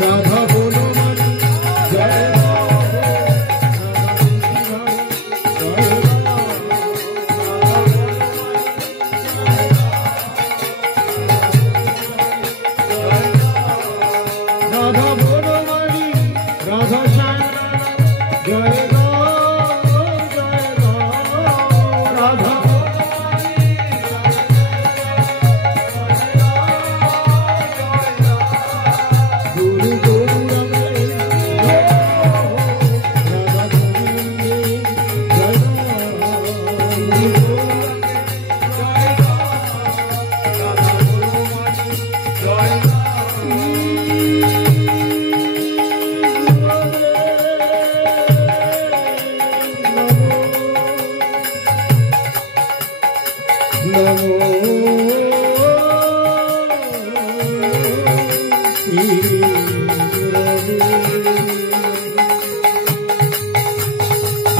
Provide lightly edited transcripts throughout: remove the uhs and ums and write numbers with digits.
राधा बोलो मणि जय राधा बोलो मणि राधा श्याम जय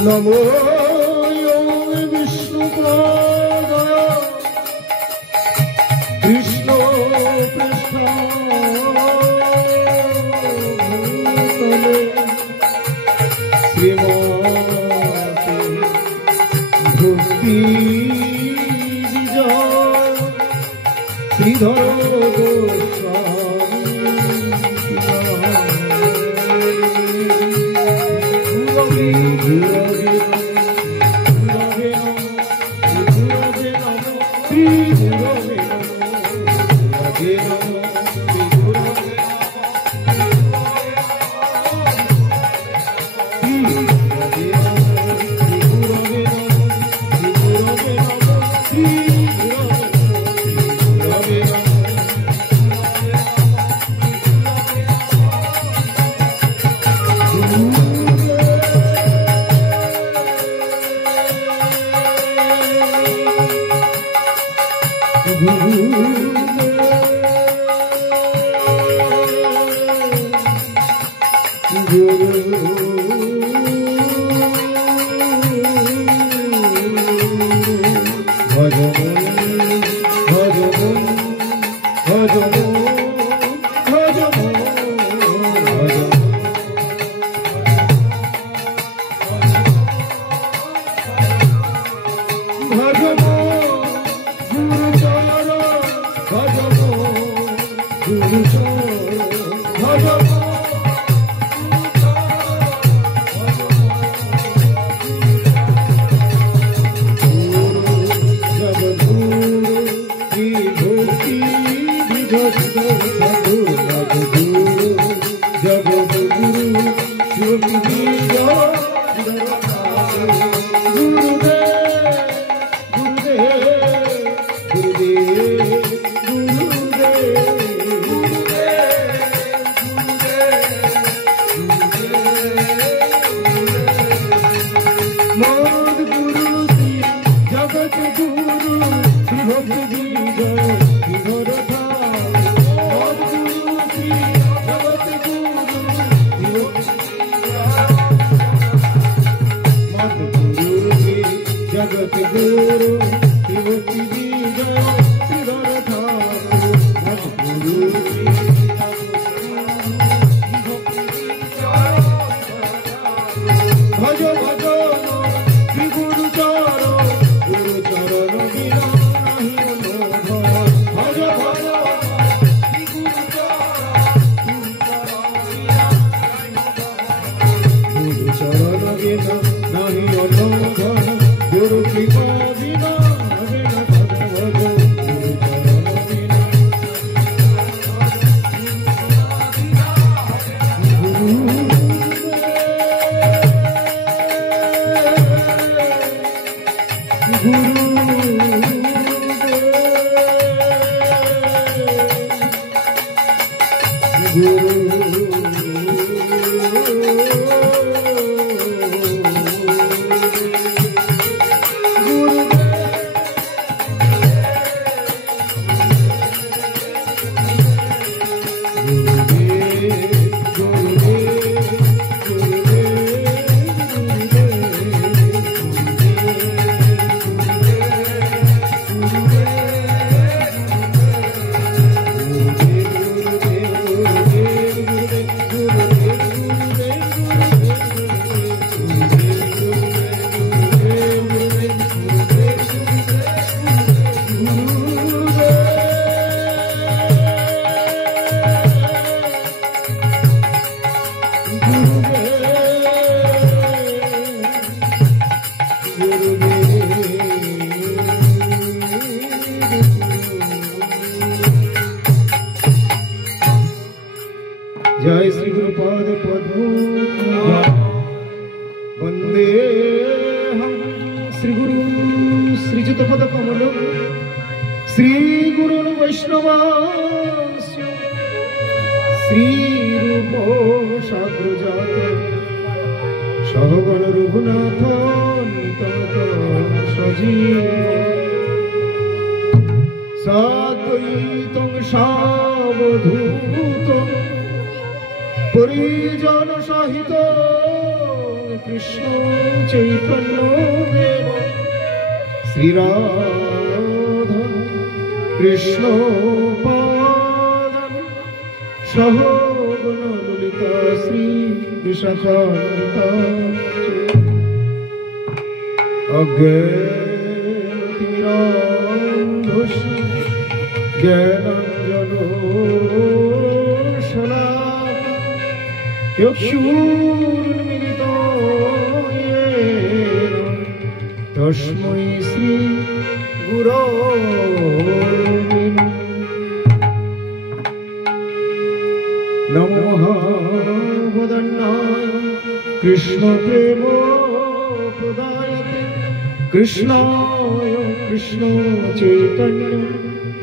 नमो विष्णुपादाय कृष्ण पृष्ठाभूतले श्रीमते भक्ति विजय श्रीधर শ্রী গুরুপাদ পদ্ম বন্দে শ্রী গুরু শ্রীযুত পদ কমল শ্রী গুরু বৈষ্ণবাস্য শ্রী রূপ সাগ্রজাত সহগণ রঘুনাথ সজীব সাদ্বৈতং সাবধূত পরিজন সহিত কৃষ্ণ চৈতন্য দেব শ্রীরাধা কৃষ্ণ পাদম সহগণ ললিতা শ্রী বিশাখান্বিতা অজ্ঞানতিমিরান্ধস্য জ্ঞানাঞ্জনশলাকায় চক্ষুর্মিলিতং येन তস্मै শ্রী গুরবে নমঃ বদন্নায় কৃষ্ণ প্রেম প্রদায়তে কৃষ্ণায় কৃষ্ণ চৈতন্য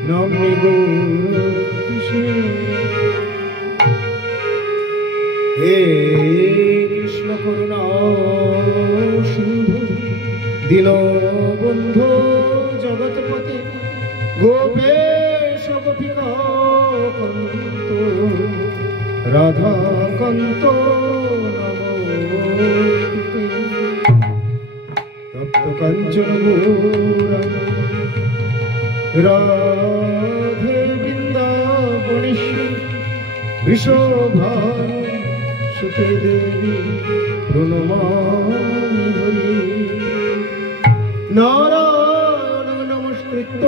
নামে গৌরীশে হে কৃষ্ণ করুণা সিন্ধু দীনবন্ধু জগৎপতি গোপেশ গোপিকা কান্ত রাধা কান্ত নমোস্তুতে তপ্ত কাঞ্চন গৌরাঙ্গ রাধে বৃন্দাবনেশ্বরী বৃষভানু সুতে দেবী প্রণমামি হরি নারায়ণং নমস্কৃত্য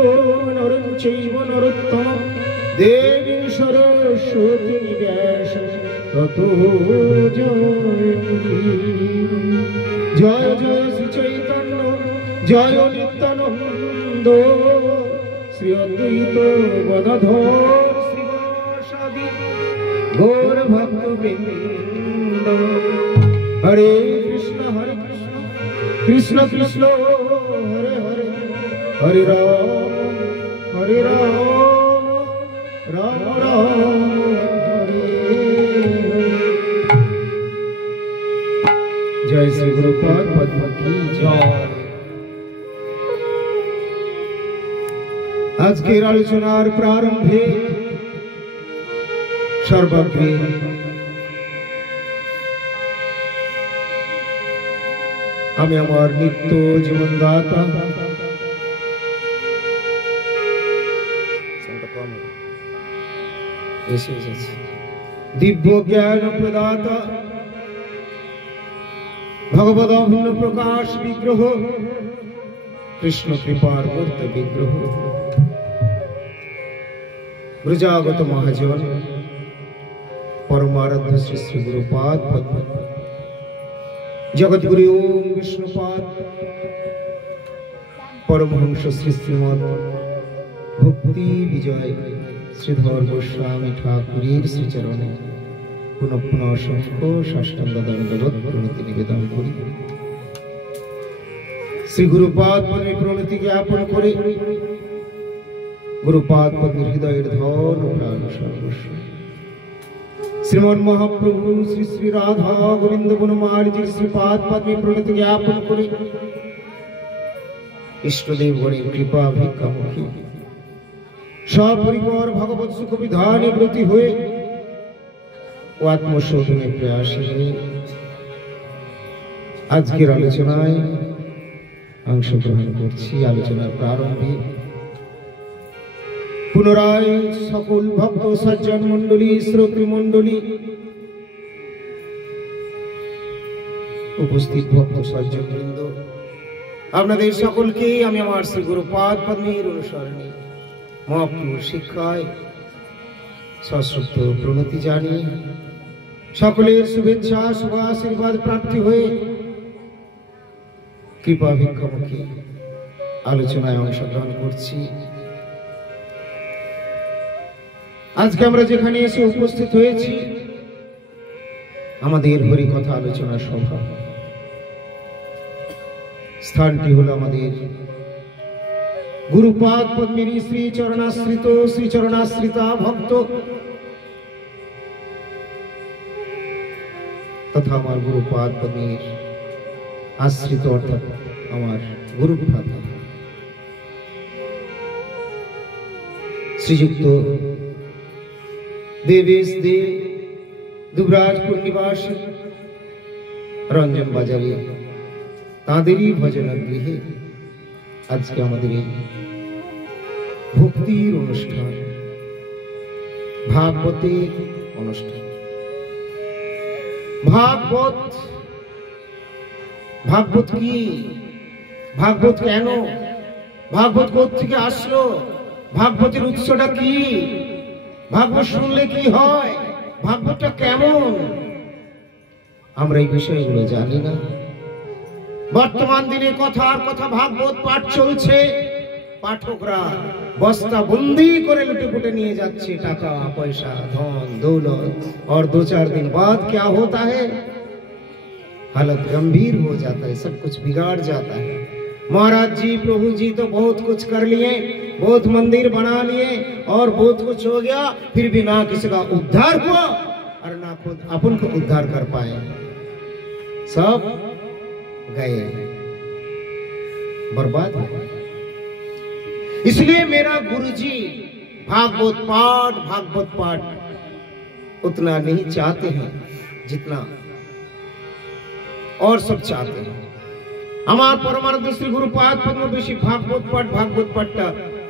নরং চৈব নরোত্তমং দেবীং সরস্বতীং ব্যাসং ততো জয়তি জয় জয় শ্রী চৈতন্য জয় নিত্যানন্দ শ্রী অদ্বৈত গদাধর শ্রীবাসাদি গৌর ভক্তবৃন্দ হরে কৃষ্ণ কৃষ্ণ কৃষ্ণ হরে হরে হরে রাম রাম রাম হরে জয় শ্রী গুরুপাদ পদ্ম কি জয়। আজকের আলোচনার প্রারম্ভে সর্বাগ্রে আমি আমার নিত্য জীবনদাতা দিব্য জ্ঞান প্রদাতা ভগবদ অভিন্ন প্রকাশ বিগ্রহ কৃষ্ণ কৃপার মূর্ত বিগ্রহ ব্রজাগত মহাজন পরমারাধ্য শ্রী শ্রী গুরুপাদ পদ্ম জগৎগুরু ওম বিষ্ণুপাদ পরমহংস শ্রী শ্রীমৎ ভক্তি বিজয় শ্রীধর গোস্বামী ঠাকুরের শ্রীচরণে পুনঃ পুনঃ অসংখ্য সাষ্টাঙ্গ দণ্ডবৎ প্রণতি নিবেদন করি। শ্রী গুরুপাদ পদ্মের প্রণতি জ্ঞাপন করে গুরুপাদ পদ্মের হৃদয়ের ধন ও প্রাণ সর্বস্ব শ্রীমন মহাপ্রভু শ্রী শ্রী রাধা গোবিন্দ বনমালীজির শ্রীপাদ পদ্মে প্রণতি জ্ঞাপন করে ইষ্টদেব গণের কৃপা ভিক্ষামুখী সপরিবার ভগবৎ সুখ বিধানে ব্রতী হয়ে ও আত্মশোধনে প্রয়াসী হয়ে আজকের আলোচনায় অংশগ্রহণ করছি। আলোচনার প্রারম্ভে পুনরায় সকল ভক্ত সজ্জন মন্ডলী শ্রোতৃ মন্ডলী উপস্থিত ভক্ত সজ্জন বৃন্দ আপনাদের সকলকে আমি আমার শ্রী গুরুপাদ পদ্মের অনুসরণে মহাপ্রভুর শিক্ষায় সশ্রদ্ধ প্রণতি জানিয়ে সকলের শুভেচ্ছা শুভ আশীর্বাদ প্রার্থী হয়ে কৃপা ভিক্ষামুখী আলোচনায় অংশগ্রহণ করছি। আজকে আমরা যেখানে এসে উপস্থিত হয়েছি আমাদের হরি কথা আলোচনা সভা। স্থানটি হলো আমাদের গুরুপাদ পদ্মের শ্রীচরণাশ্রিতা ভক্ত তথা আমার গুরুপাদ পদ্মের আশ্রিত অর্থাৎ আমার গুরুভ্রাতা শ্রীযুক্ত দেবেশ দে দুবরাজপুর নিবাসী রঞ্জন বাজারে তাঁদেরই ভজন গৃহে আজকে আমাদের এই ভক্তির অনুষ্ঠান, ভাগবতের অনুষ্ঠান। ভাগবত কি? ভাগবত কেন? ভাগবত কোত্থেকে আসলো? ভাগবতের উৎসটা কি? ভাগবত শুনলে কি হয়? ভাগবতটা কেমন? আমরা এই বিষয়গুলো জানি না। বর্তমান দিনে কথার কথা ভাগবত পাঠ চলছে, পাঠকরা বস্তা বন্দি করে লুটে পুটে নিয়ে যাচ্ছে টাকা পয়সা धन दौलत, और 2-4 दिन बाद क्या होता है, हालत गंभीर हो जाता है, सब कुछ बिगाड़ जाता है। महाराज जी प्रभु जी तो बहुत कुछ कर लिए, बहुत मंदिर बना लिए और बहुत कुछ हो गया, फिर भी ना किसी का उद्धार हुआ और ना खुद अपन को उद्धार कर पाए, सब गए, बर्बाद हो गए। इसलिए मेरा गुरुजी भागवत पाठ उतना नहीं चाहते हैं जितना और सब चाहते हैं। हमारे परमानंद श्री गुरुपाद पद्म बेशी भागवत पाठটা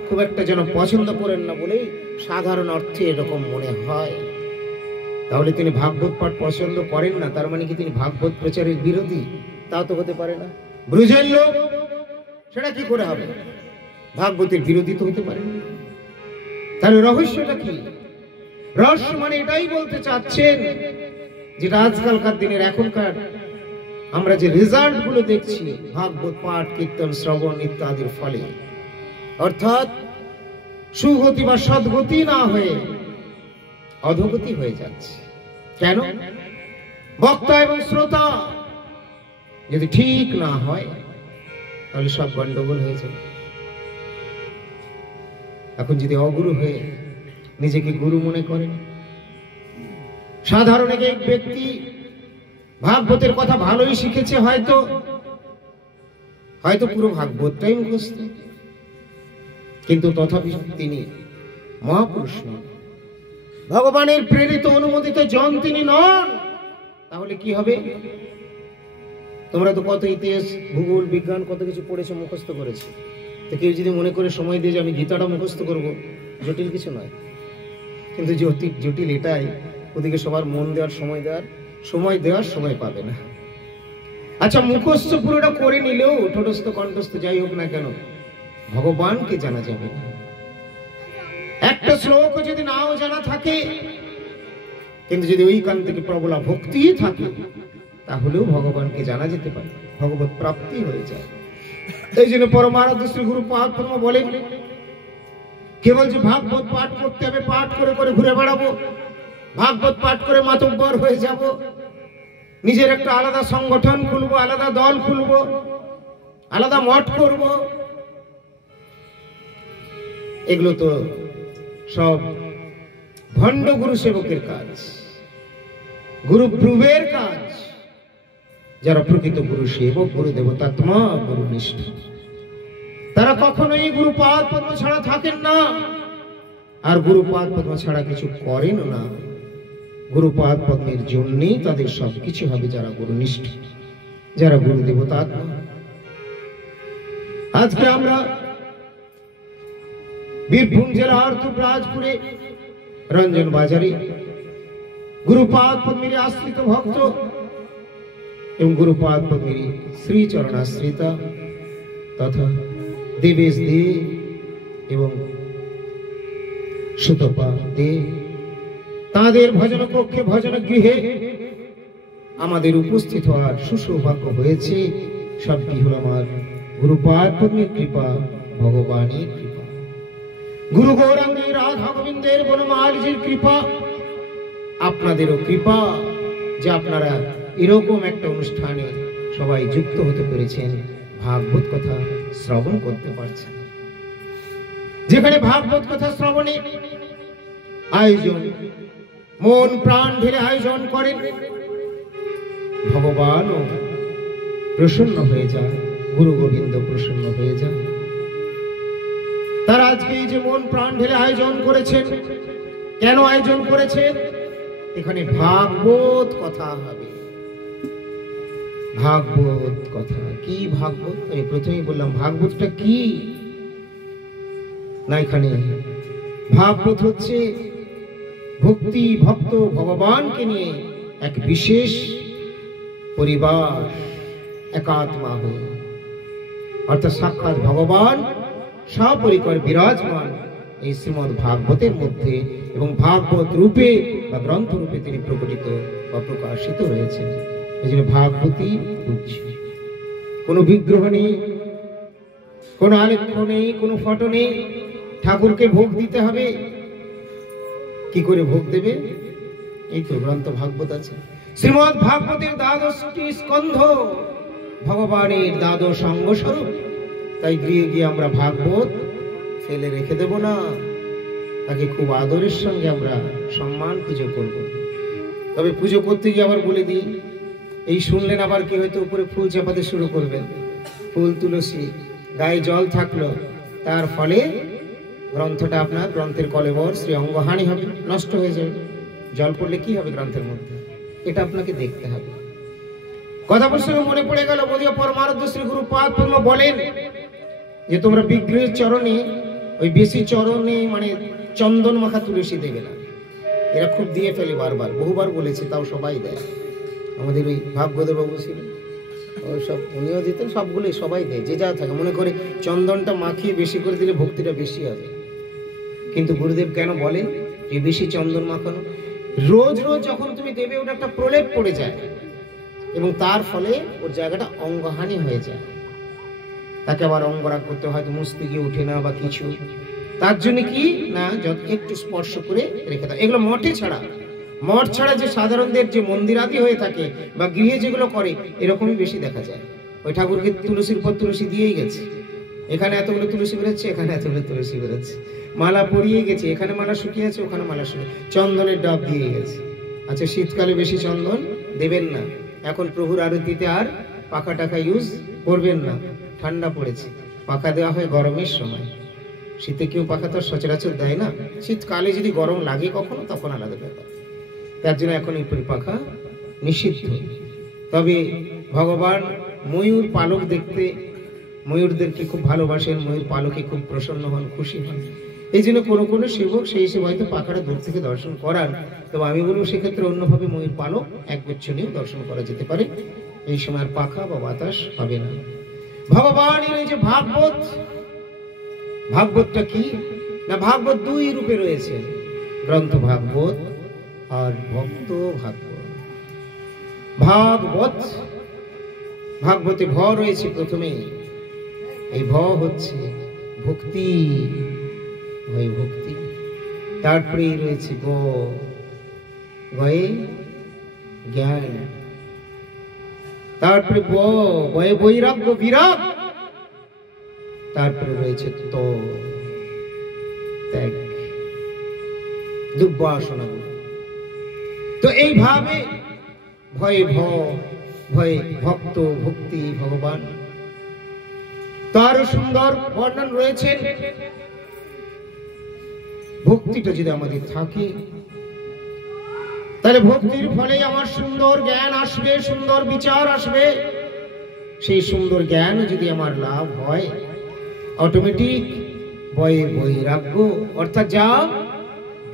খুব একটা যেন পছন্দ করেন না বলেই সাধারণ অর্থে এরকম মনে হয়। তাহলে তিনি ভাগবত পাঠ পছন্দ করেন না, তার মানে কি তিনি ভাগবত প্রচারের বিরোধী? তা তো হতে পারে না। ব্রজের লোক সেটা কি করে হবে? ভাগবতের বিরোধী তো হতে পারে না। তাহলে রহস্যটা কি? রহস্য মানে এটাই বলতে চাচ্ছেন, যেটা আজকালকার দিনের এখনকার আমরা যে রেজাল্ট গুলো দেখছি ভাগবত পাঠ কীর্তন শ্রবণ ইত্যাদির ফলে, অর্থাৎ সুগতি বা সদ্গতি না হয়ে অধোগতি হয়ে যাচ্ছে। কেন? বক্তা এবং শ্রোতা যদি ঠিক না হয় তাহলে সব গন্ডগোল হয়ে যাবে। এখন যদি অগুরু হয়ে নিজেকে গুরু মনে করেন, সাধারণ এক ব্যক্তি ভাগবতের কথা ভালোই শিখেছে, হয়তো পুরো ভাগবতটাই মুখস্থ, কিন্তু তথাপি তিনি মহাপুরুষ নন, ভগবানের প্রেরিত অনুমোদিত জন তিনি নন। তাহলে কি হবে? তোমরা তো কত ইতিহাস ভূগোল বিজ্ঞান কত কিছু পড়েছো, মুখস্থ করেছো, তো কেউ যদি মনে করে সময় দিয়ে যে আমি গীতাটা মুখস্থ করবো, জটিল কিছু নয়, কিন্তু জটিল এটাই ওদিকে সবার মন দেওয়ার সময় পাবে না। আচ্ছা, মুখস্থ পুরোটা করে নিলেও ঠোঁটস্থ কণ্ঠস্থ যাই হোক না কেন, ভগবানকে জানা যাবে না। একটা শ্লোক যদি নাও জানা থাকে, কিন্তু যদি ওইখান থেকে প্রবলা ভক্তি থাকে, তাহলেও ভগবানকে জানা যেতে পারে, ভগবত প্রাপ্তি হয়ে যায়। এই জন্য পরমারাধ্য শ্রী গুরুপাদ পদ্ম বলেন, কেবল যে ভাগবত পাঠ করতে হবে, পাঠ করে করে ঘুরে বেড়াবো, ভাগবত পাঠ করে মাতব্বর হয়ে যাব, নিজের একটা আলাদা সংগঠন খুলবো, আলাদা দল খুলবো, আলাদা মঠ করব, এগুলো তো সব ভণ্ড গুরু সেবকের কাজ, গুরু প্রভুর কাজ। যারা প্রকৃত গুরু সেবক, গুরু দেবতাত্মা, গুরু নিষ্ঠ, তারা কখনোই গুরুপাদ পদ্ম ছাড়া থাকেন না, আর গুরুপাদ পদ্ম ছাড়া কিছু করেন না। গুরুপাদ পদ্মের জন্যই তাদের সবকিছু হবে, যারা গুরু নিষ্ঠ, যারা গুরু দেবতাত্মা। আজকে আমরা বীরভূম জেলার দুবরাজপুরে রঞ্জন বাজারে গুরুপাদ পদ্মের আশ্রিত ভক্ত এবং গুরুপাদ পদ্মের শ্রীচরণাশ্রিতা তথা দেবেশ দে এবং সুতপা দে, তাদের ভজন কক্ষে ভজন গৃহে আমাদের উপস্থিত হওয়ার সুসৌভাগ্য হয়েছে। সবটি হল আমার গুরুপাদ পদ্মের কৃপা, ভগবানের কৃপা, গুরু গৌরাঙ্গী রাধা গোবিন্দের বনমালীজির কৃপা, আপনাদেরও কৃপা যে আপনারা এরকম একটা অনুষ্ঠানে সবাই যুক্ত হতে পেরেছেন, ভাগবত কথা শ্রবণ করতে পারছেন। যেখানে ভাগবত কথা শ্রবণের আয়োজন, মন প্রাণ ঢেলে আয়োজন করেন, ভগবান প্রসন্ন হয়ে যান, গুরু গোবিন্দ প্রসন্ন হয়ে যান। তারা আজকে এই যে মন প্রাণ ঢেলে আয়োজন করেছেন, কেন আয়োজন করেছেন? এখানে ভাগবত কথা হবে। ভাগবত কথা কি? ভাগবত আমি প্রথমেই বললাম, ভাগবতটা কি না, এখানে ভাগবত হচ্ছে ভক্তি ভক্ত ভগবানকে নিয়ে এক বিশেষ পরিবার একাত্মা হয়ে, অর্থাৎ সাক্ষাৎ ভগবান সপরিকর বিরাজমান এই শ্রীমদ্ ভাগবতের মধ্যে, এবং ভাগবত রূপে বা গ্রন্থ রূপে তিনি প্রকটিত বা প্রকাশিত রয়েছেন। এই জন্য ভাগবতী পূজ্য। কোনো বিগ্রহ নেই, কোনো আলেখ্য নেই, কোনো ফটো নেই। ঠাকুরকে ভোগ দিতে হবে। কি করে ভোগ দেবে? এই তো গ্রন্থ ভাগবত আছে। শ্রীমদ্ ভাগবতের 12টি স্কন্ধ ভগবানের দ্বাদশ অঙ্গ স্বরূপ। তাই গৃহে গিয়ে আমরা ভাগবত ফেলে রেখে দেব না, তাকে খুব আদরের সঙ্গে আমরা সম্মান পুজো করব। তবে পুজো করতে গিয়ে আবার বলে দিই, এই শুনলেন আবার কি হয়তো উপরে ফুল চাপাতে শুরু করবেন, ফুল তুলসী, গায়ে জল থাকলো, তার ফলে গ্রন্থটা আপনার গ্রন্থের কলেবর শ্রী অঙ্গহানি হবে, নষ্ট হয়ে যাবে। জল পড়লে কি হবে গ্রন্থের মধ্যে, এটা আপনাকে দেখতে হবে। কথা প্রসঙ্গে মনে পড়ে গেল, বোধহয় পরমারাধ্য শ্রী গুরুপাদ পদ্ম বলেন যে তোমরা বিগ্রহের চরণে, ওই বেশি চরণে মানে চন্দন মাখা তুলসী দেবে না। এরা খুব দিয়ে ফেলে, বারবার বহুবার বলেছে, তাও সবাই দেয়। আমাদের ওই ভাগবতের বাবু ছিল, ওই সব উনিও দিতেন, সবগুলোই সবাই দেয়, যে যা থাকে মনে করে চন্দনটা মাখিয়ে বেশি করে দিলে ভক্তিটা বেশি হবে। কিন্তু গুরুদেব কেন বলেন যে বেশি চন্দন মাখানো? রোজ রোজ যখন তুমি দেবে, ওটা একটা প্রলেপ পড়ে যায় এবং তার ফলে ওর জায়গাটা অঙ্গহানি হয়ে যায়। তাকে আবার অঙ্গরাগ করতে হয়তো মুছতে গিয়ে উঠে না বা কিছু, তার জন্য কি না যত একটু স্পর্শ করে রেখে দাও। এগুলো মঠে ছাড়া, মঠ ছাড়া যে সাধারণদের যে মন্দির আদি হয়ে থাকে বা গৃহে যেগুলো করে, এরকমই বেশি দেখা যায়। ওই ঠাকুরকে তুলসীর পর তুলসী দিয়েই গেছে, এখানে এতগুলো তুলসী বেরোচ্ছে, এখানে এতগুলো তুলসী বেরোচ্ছে, মালা পরিয়ে গেছে, এখানে মালা শুকিয়ে আছে, ওখানে মালা শুকিয়ে, চন্দনের ডাব দিয়ে গেছে। আচ্ছা, শীতকালে বেশি চন্দন দেবেন না। এখন প্রভুর আরতিতে আর পাখা টাকা ইউজ করবেন না, ঠান্ডা পড়েছে। পাখা দেওয়া হয় গরমের সময়, শীতে কেউ পাখা তো সচরাচর দেয় না। শীতকালে যদি গরম লাগে কখনো, তখন আলাদা ব্যাপার। তার জন্য এখন এই পাখা নিষিদ্ধ। তবে ভগবান ময়ূর পালক দেখতে, ময়ূরদেরকে খুব ভালোবাসেন, ময়ূর পালকে খুব প্রসন্ন হন, খুশি হন। এই জন্য কোনো কোনো সেবক সেই হিসেবে হয়তো পাখাটা দূর থেকে দর্শন করান। তবে আমি বলবো সেক্ষেত্রে অন্যভাবে ময়ূর পালক একগুচ্ছ নিয়েও দর্শন করা যেতে পারে। এই সময় আর পাখা বা বাতাস হবে না। ভগবানের এই যে ভাগবত, ভাগবতটা কি না, ভাগবত দুই রূপে রয়েছে, গ্রন্থ ভাগবত আর ভক্ত ভাগবত। ভাগবত, ভাগবতে ভ রয়েছে প্রথমে, এই ভ হচ্ছে ভক্তি, হয় ভক্তি। তারপরে রয়েছে গ, গয়ে জ্ঞান। তারপরে ব, গয়ে বৈরাগ্য বিরাগ। তারপরে রয়েছে ত, ত্যাগ, দুর্বাসনা। তো এইভাবে ভয়ে ভ, ভয়ে ভক্ত, ভক্তি, ভগবান। তার সুন্দর বর্ণন রয়েছে। ভক্তিটা যদি আমাদের থাকে, তাহলে ভক্তির ফলে আমার সুন্দর জ্ঞান আসবে, সুন্দর বিচার আসবে। সেই সুন্দর জ্ঞান যদি আমার লাভ হয়, অটোমেটিক ভয়ে বৈরাগ্য, অর্থাৎ যা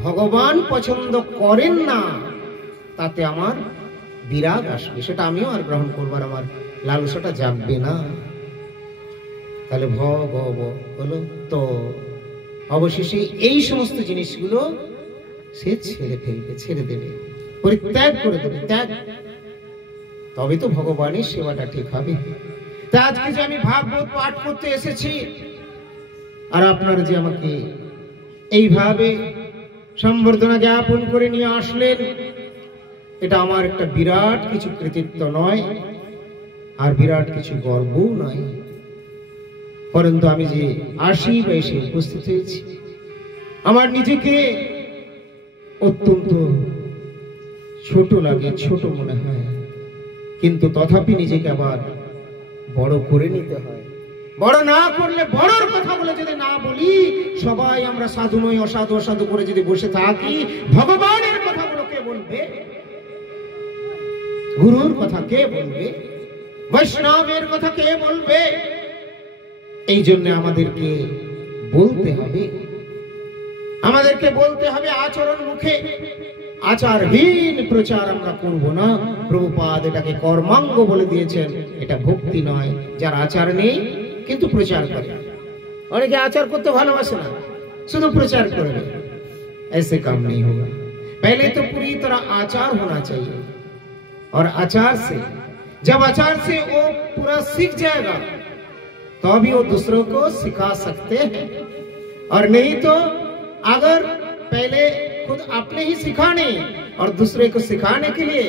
ভগবান পছন্দ করেন না তাতে আমার বিরাগ আসবে, সেটা আমিও আর গ্রহণ করবার আমার লালসাটা জাগবে না। তাহলে ভ গ ব হলো তো, অবশেষে এই সমস্ত জিনিসগুলো সে ছেড়ে ফেলবে, ছেড়ে দেবে, পরিত্যাগ করে দেবে, ত্যাগ। তবে তো ভগবানের সেবাটা ঠিক হবে। তা আজকে যে আমি ভাগবত পাঠ করতে এসেছি, আর আপনারা যে আমাকে এইভাবে সম্বর্ধনা জ্ঞাপন করে নিয়ে আসলেন, এটা আমার একটা বিরাট কিছু কৃতিত্ব নয়, আর বিরাট কিছু গর্বও নয়, পরন্তু আমি যে আসি বা এসে উপস্থিত হয়েছি, আমার নিজেকে অত্যন্ত ছোট লাগে, ছোট মনে হয়, কিন্তু তথাপি নিজেকে আবার বড় করে নিতে হয়। বড় না করলে, বড়র কথা বলে যদি না বলি, সবাই আমরা সাধু নই, অসাধু অসাধু করে যদি বসে থাকি, ভগবানের কথাগুলো কে বলবে? গুরুর কথা কে বলবে? বৈষ্ণবের কথা কে বলবে? এই জন্য আমাদেরকে বলতে হবে, আমাদেরকে বলতে হবে আচরণ মুখে। আচারহীন প্রচার আমরা করব না। প্রভুপাদ এটাকে কর্মাঙ্গ বলে দিয়েছেন, এটা ভক্তি নয়। যার আচার নেই কিন্তু প্রচার করে, অনেকে আচার করতে ভালোবাসে না, শুধু প্রচার করবে, ऐसे काम नहीं होगा। पहले तो पूरी तरह आचार होना चाहिए, और आचार से, जब आचार से वो पूरा सीख जाएगा तो अभी वो दूसरों को सिखा सकते हैं, और नहीं तो अगर पहले खुद अपने ही सिखाने और दूसरे को सिखाने के लिए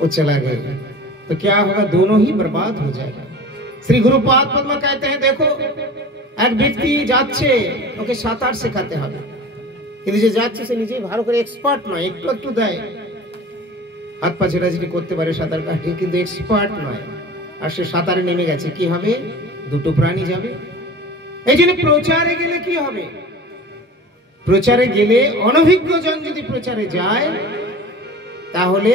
वो चला गया तो क्या होगा? दोनों ही बर्बाद हो जाएगा। श्री गुरुपाद पद्म कहते हैं, देखो एक व्यक्ति যাচ্ছে, ওকে সাঁতার শেখাতে হবে, কিন্তু যে যাচ্ছে সে নিজেই ভালো করে এক্সপার্ট নয়, একটু একটু দেয়, হাত পা ছেড়াছেড়ি করতে পারে সাঁতার কাটে, কিন্তু এক্সপার্ট নয়, আর সে সাঁতারে নেমে গেছে, কি হবে? দুটো প্রাণী যাবে। এই জন্য প্রচারে গেলে কি হবে? প্রচারে গেলে অনভিজ্ঞ জন যদি প্রচারে যায়, তাহলে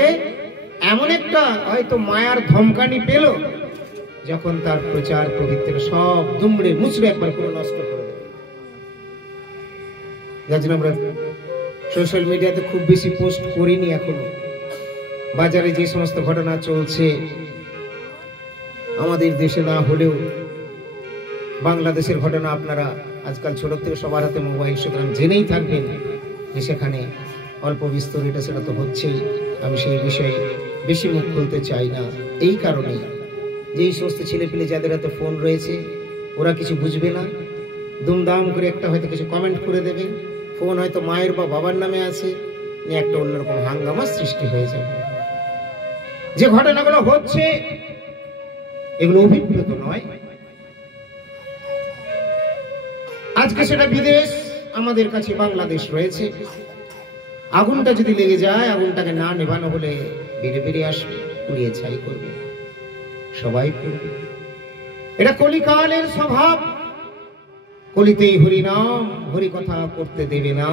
এমন একটা হয়তো মায়ার ধমকানি পেল, যখন তার প্রচার প্রবৃত্তির সব দুমড়ে মুচড়ে একবার করে নষ্ট করে দেবে। যার জন্য আমরা সোশ্যাল মিডিয়াতে খুব বেশি পোস্ট করিনি এখনো। বাজারে যে সমস্ত ঘটনা চলছে, আমাদের দেশে না হলেও বাংলাদেশের ঘটনা আপনারা আজকাল ছোট থেকে সবার হাতে মোবাইল, সুতরাং জেনেই থাকবেন যে সেখানে অল্প বিস্তর এটা সেটা তো হচ্ছেই। আমি সেই বিষয়ে বেশি মুখ খুলতে চাই না, এই কারণেই যে এই সমস্ত ছেলেপিলে যাদের হাতে ফোন রয়েছে, ওরা কিছু বুঝবে না, দুমদাম করে একটা হয়তো কিছু কমেন্ট করে দেবে, ফোন হয়তো মায়ের বা বাবার নামে আছে, নিয়ে একটা অন্যরকম হাঙ্গামার সৃষ্টি হয়ে যাবে। যে ঘটনাগুলো হচ্ছে এগুলো অভিপ্রেত নয়। আজকে সেটা বিদেশ, আমাদের কাছে বাংলাদেশ রয়েছে। আগুনটা যদি লেগে যায়, আগুনটাকে না নেভানো হলে বেড়ে বেড়ে আসবে, পুড়িয়ে ছাই করবে, সবাই করবে। এটা কলিকালের স্বভাব। কলিতে হরি নাম, হরি কথা করতে দেবে না।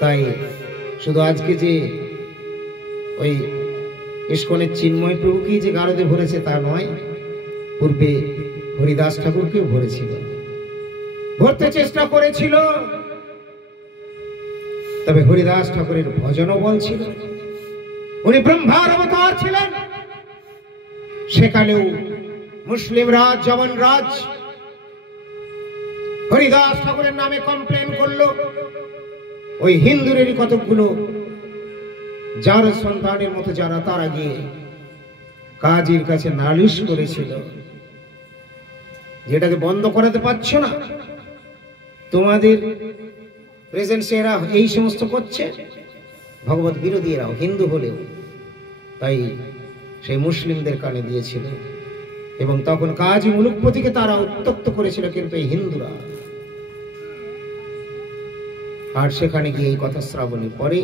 তাই শুধু আজকে যে ওই ইস্কনের চিন্ময় প্রভুকে যে গারদে ভরেছে তা নয়, পূর্বে হরিদাস ঠাকুরকেও ভরেছিল, ভরতে চেষ্টা করেছিল। তবে হরিদাস ঠাকুরের ভজনও বল ছিল, উনি ব্রহ্মার অবতার ছিলেন। সেখানেও মুসলিম রাজ, জবন রাজ হরিদাস ঠাকুরের নামে কমপ্লেন করলো। ওই হিন্দুরেরই কতগুলো যার সন্তানের মতো যারা, তারা গিয়ে কাজীর কাছে নালিশ করেছিল, যেটাকে বন্ধ করাতে পারছো না, তোমাদের প্রেজেন্সে এরা এই সমস্ত করছে, ভগবত বিরোধী এরাও, হিন্দু হলেও। তাই সেই মুসলিমদের কানে দিয়েছিল, এবং তখন কাজী মুলুকপতিকে তারা উত্তক্ত করেছিল, কিন্তু এই হিন্দুরা। আর সেখানে গিয়ে এই কথা শ্রাবণের পরে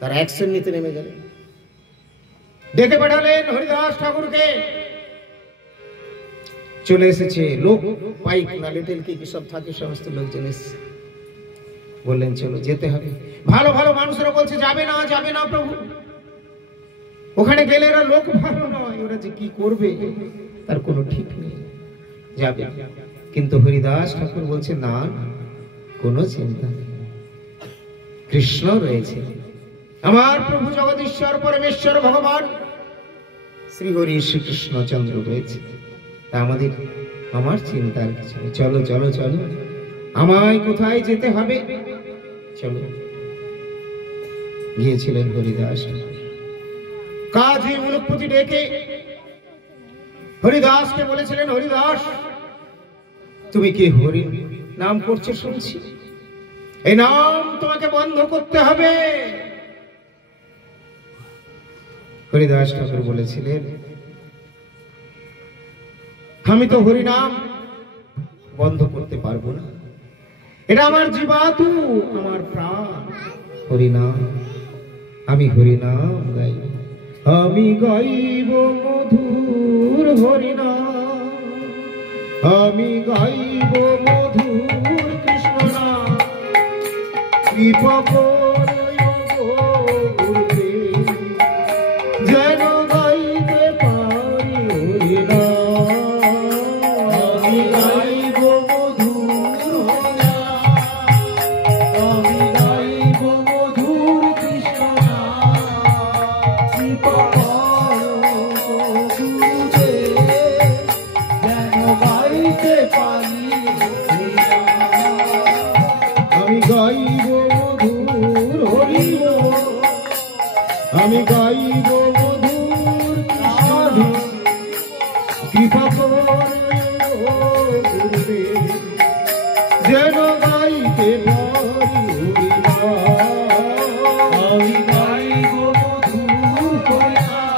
তারা অ্যাকশন নিতে নেমে গেলেন, ডেকে পাঠালেন হরিদাস ঠাকুরকে। চলে এসেছে লোক, পাইক না লিটেল কি সব থাকে, সমস্ত লোকজন এসেছে। বললেন চলো, যেতে হবে। ভালো ভালো মানুষেরা বলছে যাবে না, যাবে না প্রভু, ওখানে গেলে এরা লোক ভালো নয়, ওরা যে কি করবে তার কোনো ঠিক নেই, যাবে। কিন্তু হরিদাস ঠাকুর বলছে না, কোনো চিন্তা নেই, কৃষ্ণ রয়েছে, আমার প্রভু জগদীশ্বর পরমেশ্বর ভগবান শ্রী হরি শ্রীকৃষ্ণ চন্দ্র রয়েছে। আমাদের, আমার চিন্তার কিছু নেই, চলো চলো চলো, আমায় কোথায় যেতে হবে, চলো। গিয়েছিলেন হরিদাস। কাজী মুলুকপতি ডেকে হরিদাসকে বলেছিলেন, হরিদাস তুমি কি হরি নাম করছো শুনছি, এই নাম তোমাকে বন্ধ করতে হবে। হরিদাস ঠাকুর বলেছিলেন, আমি তো হরিনাম বন্ধ করতে পারবো না, এটা আমার জীবাতু, আমার প্রাণ হরিনাম। আমি হরিনাম গাইব, আমি গাইব মধুর হরিনাম, আমি গাইব মধুর কৃষ্ণ নাম। কৃপা করো গো গুরুদেব, যেন গাইতে পারি হরিনাম। আমি গাইব মধুর হরিনাম, আমি গাইব মধুর কৃষ্ণ নাম। কৃপা করো গো গুরুদেব, যেন গাইতে পারি হরিনাম। আমি গাইব মধুর হরিনাম, আমি গাইব মধুর কৃষ্ণ। কৃপা করো গুরুদেব, যেন গাইতে পারি হরিনাম। আমি গাইব মধুর হরিনাম,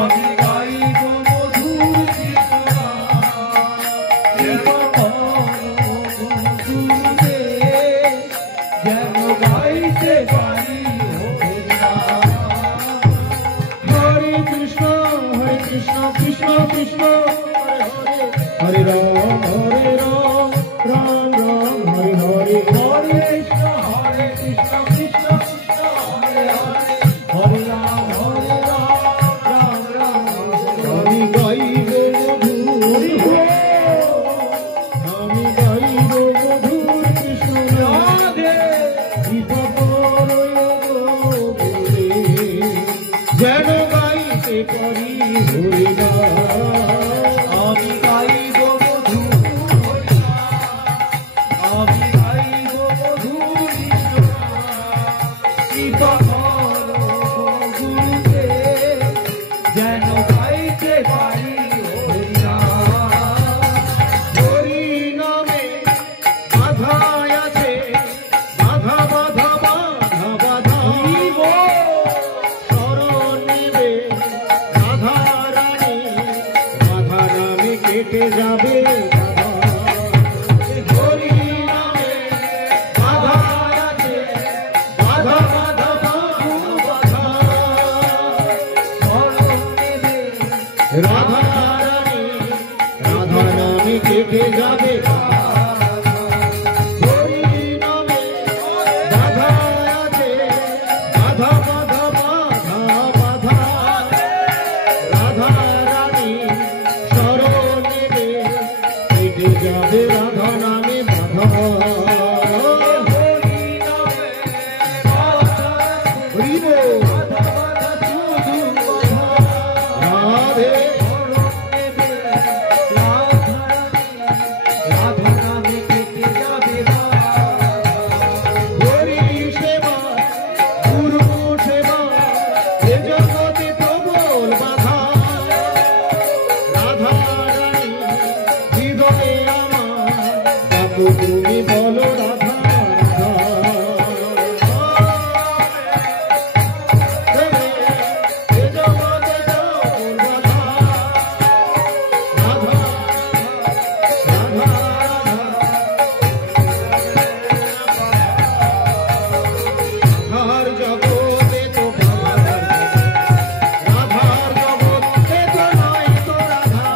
আমি গাইব মধুর কৃষ্ণ। কৃপা করো গুরুদেব, যেন গাইতে পারি হরিনাম। হরে কৃষ্ণ কৃষ্ণ কৃষ্ণ হরে হরে, হরে রাম রাম রাম হরে হরে। হরে কৃষ্ণ কৃষ্ণ কৃষ্ণ হরে হরে, হরে রাম রাম রাম। আমি গাইব মধুর, আমি গাইব মধুর কৃষ্ণ রাধে। কৃপা করো গুরুদেব, যেন গাইতে পারি হরিনাম। আমি গাইব মধুর হরিনাম, আমি গাইব মধুর কৃষ্ণ নাম। কৃপা করো গুরুদেব, যেন গাইতে পারি হরিনাম। হরিনামে বাধা আছে, বাধা বাধা বাধা বাধা। শরণ নেবে রাধা রানী, রাধা নামে কেটে যাবে বাধা। হরিনামে বাধা আছে, বাধা বাধা বাধা বাধা। শরণ নেবে রাধা রানী, রাধা নামে কেটে যাবে বাধা। হরিনামে বাধা আছে, বাধা বাধা বাধা বাধা। রাধা রানী শরণ নেবে, কেটে যাবে রাধা নামে বাধা। হরি বল। রাধে হরি সেবা, গুরু সেবা, এ জগতে প্রবল বাধা। রাধা রানী হৃদয়ে আমার, বাবু তুমি বলো রাধা রাধা। এ জগতে প্রবল বাধা। রাধা রাধা রাধার জগতে তো বাধা, রাধার জগতে তো নাই তো রাধা।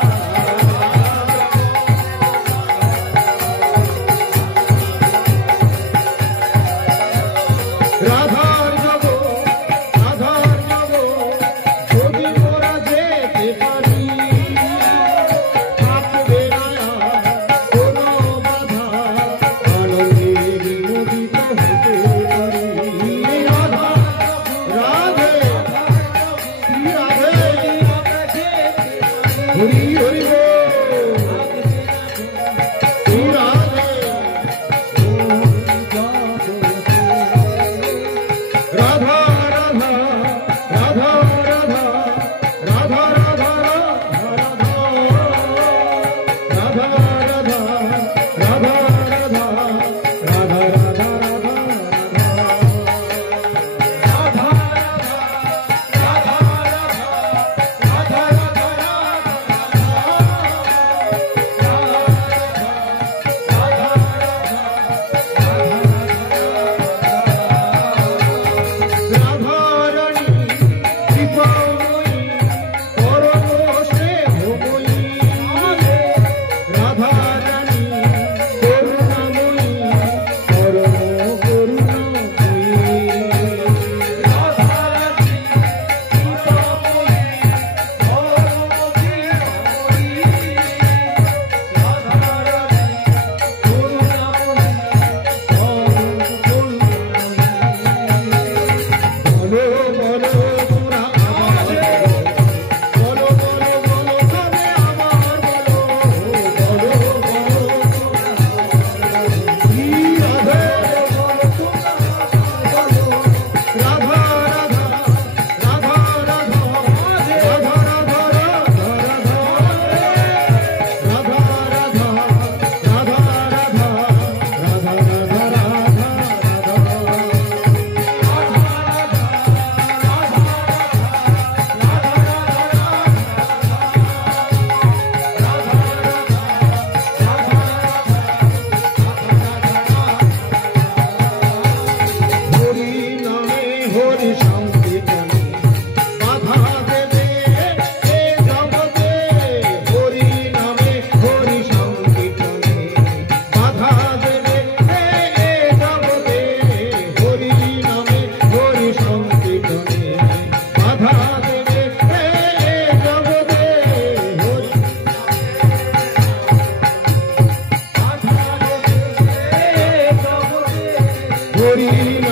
হরি